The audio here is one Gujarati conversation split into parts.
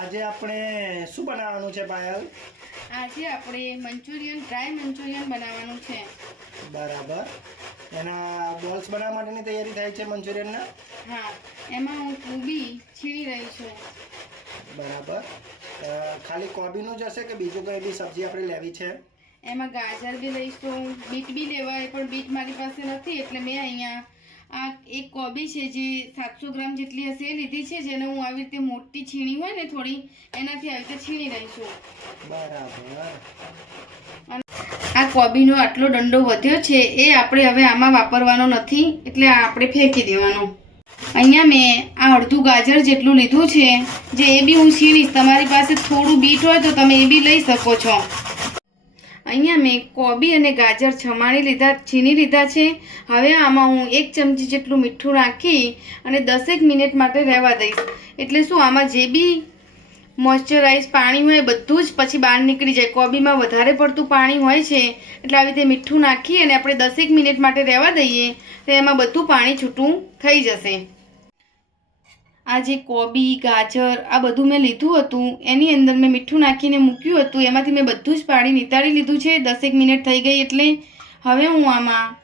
આજે આપણે શું બનાવવાનું છે પાયલ? આજે આપણે મંચુરિયન ડ્રાય મંચુરિયન બનાવવાનું છે. બરાબર. એના બોલ્સ બનાવવા માટેની તૈયારી થાય છે મંચુરિયનના? હા, એમાં હું કોબી છીણી રહી છું. બરાબર. ખાલી કોબીનું જ હશે કે બીજું કંઈ બી સબ્જી આપણે લેવી છે? એમાં ગાજર બી લઈશું, બીટ બી લેવાય, પણ બીટ મારી પાસે નથી એટલે મેં અહીંયા આ એક કોબી છે જે 700 ગ્રામ જેટલી હશે એ લીધી છે, જેને હું આવી રીતે મોટી છીણી હોય ને થોડી એનાથી આવી રીતે છીણી રહી છું. બરાબર. આ કોબીનો આટલો દંડો વધ્યો છે એ આપણે હવે આમાં વાપરવાનો નથી, એટલે આ આપણે ફેંકી દેવાનો. અહીંયા મેં આ અડધું ગાજર જેટલું લીધું છે, જે એ બી હું છીણીશ. તમારી પાસે થોડું બીટ હોય તો તમે એ બી લઈ શકો છો. અહીંયા મેં કોબી અને ગાજર છીણી લીધા છે. હવે આમાં હું 1 ચમચી જેટલું મીઠું નાખી અને 10 મિનિટ માટે રહેવા દઈશ. એટલે શું, આમાં જે બી મોઇશ્ચરાઇઝ પાણી હોય બધું જ પછી બહાર નીકળી જાય. કોબીમાં વધારે પડતું પાણી હોય છે, એટલે આવી રીતે મીઠું નાખી અને આપણે 10 મિનિટ માટે રહેવા દઈએ તો એમાં બધું પાણી છૂટું થઈ જશે. આ જે કોબી ગાજર આ બધું મેં લીધું હતું એની અંદર મેં મીઠું નાખીને મૂક્યું હતું, એમાંથી મેં બધું જ પાણી નિતારી લીધું છે. 10 મિનિટ થઈ ગઈ એટલે હવે હું આમાં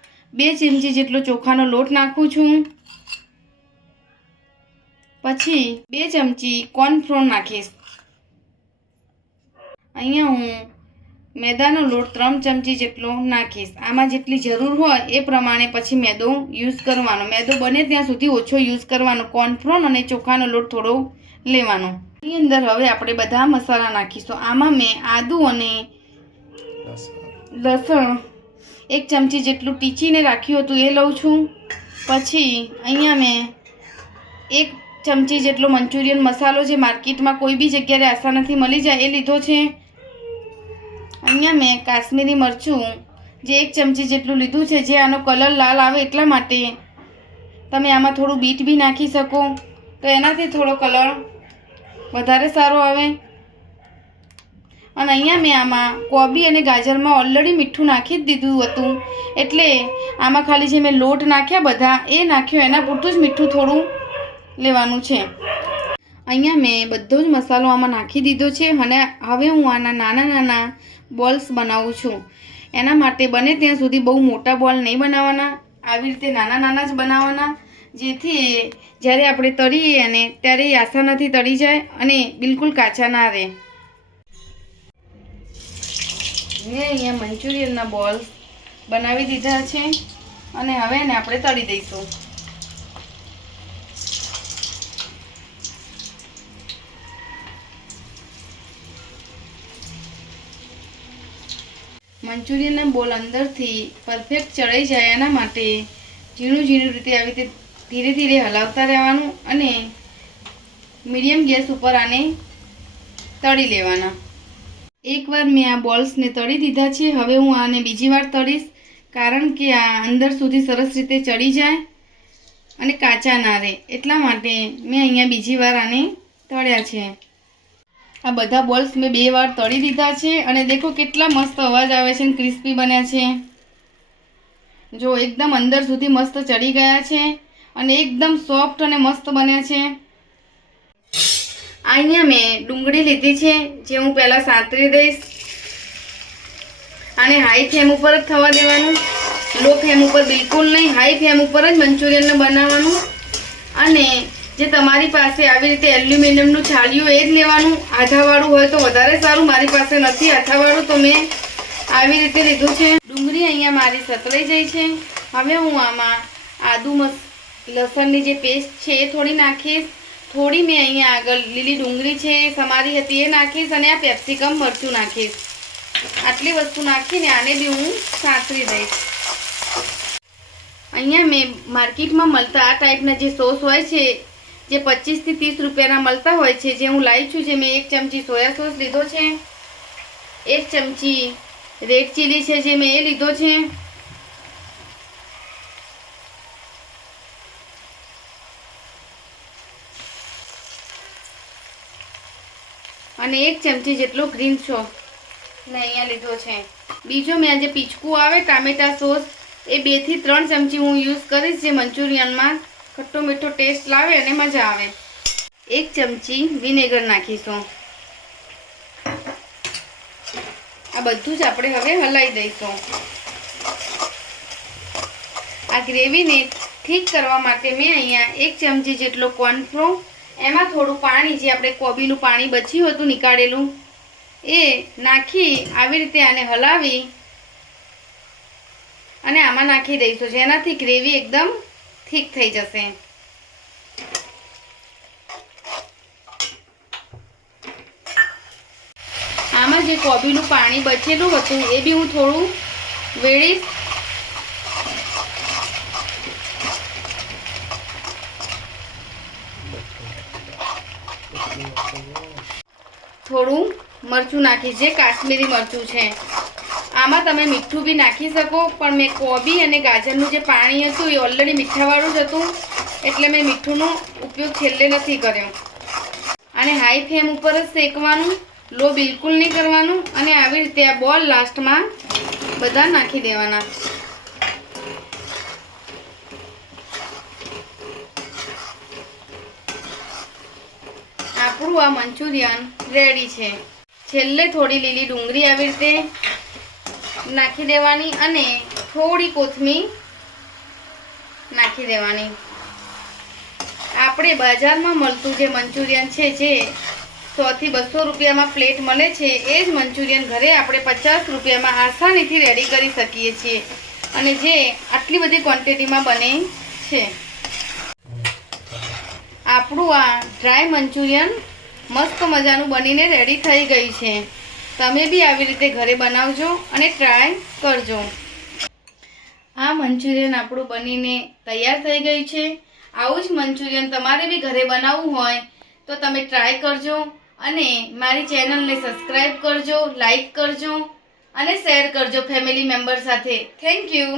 2 ચમચી જેટલો ચોખાનો લોટ નાખું છું. પછી 2 ચમચી કોર્નફ્લોર નાખીશ. અહીંયા હું મેદાનો લોટ 3 ચમચી જેટલો નાખીશ. આમાં જેટલી જરૂર હોય એ પ્રમાણે પછી મેદો યુઝ કરવાનો. મેદો બને ત્યાં સુધી ઓછો યુઝ કરવાનો. કોર્નફ્લોર અને ચોખાનો લોટ થોડો લેવાનો. એની અંદર હવે આપણે બધા મસાલા નાખીશું. આમાં મેં આદુ અને લસણ 1 ચમચી જેટલું ટીચીને રાખ્યું હતું એ લઉં છું. પછી અહીંયા મેં 1 ચમચી જેટલો મંચુરિયન મસાલો જે માર્કેટમાં કોઈ બી જગ્યાએ આસાનીથી મળી જાય એ લીધો છે. અહીંયા મેં કાશ્મીરી મરચું જે 1 ચમચી જેટલું લીધું છે, જે આનો કલર લાલ આવે એટલા માટે. તમે આમાં થોડું બીટ બી નાખી શકો તો એનાથી થોડો કલર વધારે સારો આવે. અને અહીંયા મેં આમાં કોબી અને ગાજરમાં ઓલરેડી મીઠું નાખી જ દીધું હતું, એટલે આમાં ખાલી જે મેં લોટ નાખ્યા બધા એ નાખ્યો એના પૂરતું જ મીઠું થોડું લેવાનું છે. અહીંયા મેં બધો જ મસાલો આમાં નાખી દીધો છે અને હવે હું આના નાના નાના બોલ્સ બનાવું છું. એના માટે બને ત્યાં સુધી બહુ મોટા બોલ નહીં બનાવવાના, આવી રીતે નાના નાના જ બનાવવાના, જેથી જ્યારે આપણે તળીએ અને ત્યારે એ આસાનીથી તળી જાય અને બિલકુલ કાચા ના રહે. મેં અહીંયા મંચુરિયનના બોલ્સ બનાવી દીધા છે અને હવે એને આપણે તળી દઈશું. મંચુરિયનના બોલ અંદરથી પરફેક્ટ ચડાઈ જાય એના માટે ઝીણું રીતે આવી રીતે ધીરે ધીરે હલાવતા રહેવાનું અને મીડિયમ ગેસ ઉપર આને તળી લેવાના. એકવાર મેં આ બોલ્સને તળી દીધા છે. હવે હું આને બીજી વાર તળીશ, કારણ કે આ અંદર સુધી સરસ રીતે ચડી જાય અને કાચા ના રહે એટલા માટે મેં અહીંયા બીજી વાર આને તળ્યા છે. આ બધા બોલ્સ મેં 2 વાર તળી દીધા છે અને દેખો કેટલા મસ્ત અવાજ આવે છે અને ક્રિસ્પી બન્યા છે. જો એકદમ અંદર સુધી મસ્ત ચડી ગયા છે અને એકદમ સોફ્ટ અને મસ્ત બન્યા છે. અહીંયા મેં ડુંગળી લીધી છે, જે હું પહેલાં સાંતળી દઈશ. આને હાઈ ફ્લેમ ઉપર જ થવા દેવાનું, લો ફ્લેમ ઉપર બિલકુલ નહીં. હાઈ ફ્લેમ ઉપર જ મંચુરિયનને બનાવવાનું. અને જે તમારી પાસે આવી રીતે એલ્યુમિનિયમનું છાલિયું એ જ લેવાનું. આધાવાળું હોય તો વધારે સારું. મારી પાસે નથી આધાવાળું તો મેં આવી રીતે લીધું છે. ડુંગળી અહીંયા મારી સતળાઈ જાય છે. હવે હું આમાં આદુ લસણની જે પેસ્ટ છે એ થોડી નાખીશ. થોડી મેં અહીંયા આગળ લીલી ડુંગળી છે સમારી હતી એ નાખીશ અને આ કેપ્સિકમ મરચું નાખીશ. આટલી વસ્તુ નાખીને આને બી હું સાંતળી દઈશ. અહીંયા મેં માર્કેટમાં મળતા આ ટાઈપના જે સોસ હોય છે, જે 25 થી 30 રૂપિયાના મળતા હોય છે, જે હું લાવી છું. જે મેં 1 ચમચી સોયા સોસ લીધો છે, 1 ચમચી રેડ ચીલી છે જે મેં એ લીધો છે, અને 1 ચમચી જેટલો ગ્રીન સોસ મેં અહીંયા લીધો છે. બીજો મેં આજે પીચકું આવે ટામેટા સોસ એ 2 થી 3 ચમચી હું યુઝ કરીશ, જે મંચુરિયનમાં ખટ્ટો મીઠો ટેસ્ટ લાવે અને મજા આવે. 1 ચમચી વિનેગર નાખીશું. આ બધું જ આપણે હવે હલાવી દઈશું. આ ગ્રેવીને ઠીક કરવા માટે મેં અહીંયા 1 ચમચી જેટલો કોર્નફ્લોર, એમાં થોડું પાણી, જે આપણે કોબીનું પાણી બચ્યું હતું નીકાળેલું, એ નાખી આવી રીતે આને હલાવી અને આમાં નાખી દઈશું, જેનાથી ગ્રેવી એકદમ ઠીક થઈ જશે. આમાં જે કોબીનું પાણી બચેલું હતું એ બી હું થોડું વેળીશ. થોડું મરચું નાખીશ, જે કાશ્મીરી મરચું છે. આમાં તમે મીઠું બી નાખી શકો, પણ મેં કોબી અને ગાજરનું જે પાણી હતું એ ઓલરેડી મીઠાવાળું જ હતું, એટલે મેં મીઠુંનો ઉપયોગ છેલ્લે નથી કર્યો. અને હાઈ ફ્લેમ ઉપર જ શેકવાનું, લો બિલકુલ નહીં કરવાનું. અને આવી રીતે આ બોલ લાસ્ટમાં બધા નાખી દેવાના. આપણું આ મંચુરિયન રેડી છે. છેલ્લે થોડી લીલી ડુંગળી આવી રીતે નાખી દેવાની અને થોડી કોથમીર નાખી દેવાની. આપણે બજારમાં મળતું જે મંચુરિયન છે, જે 100 થી 200 રૂપિયામાં પ્લેટ મળે છે, એ જ મંચુરિયન ઘરે આપણે 50 રૂપિયામાં આસાનીથી રેડી કરી શકીએ છીએ, અને જે આટલી બધી ક્વોન્ટિટીમાં બને છે. આપણું આ ડ્રાય મંચુરિયન મસ્ત મજાનું બનીને રેડી થઈ ગયું છે. તમે બી આવી રીતે ઘરે બનાવજો અને ટ્રાય કરજો. આ મંચુરિયન આપણું બનીને તૈયાર થઈ ગયું છે. આવું જ મંચુરિયન તમારે બી ઘરે બનાવવું હોય તો તમે ટ્રાય કરજો, અને મારી ચેનલને સબસ્ક્રાઈબ કરજો, લાઈક કરજો અને શેર કરજો ફેમિલી મેમ્બર સાથે. Thank you.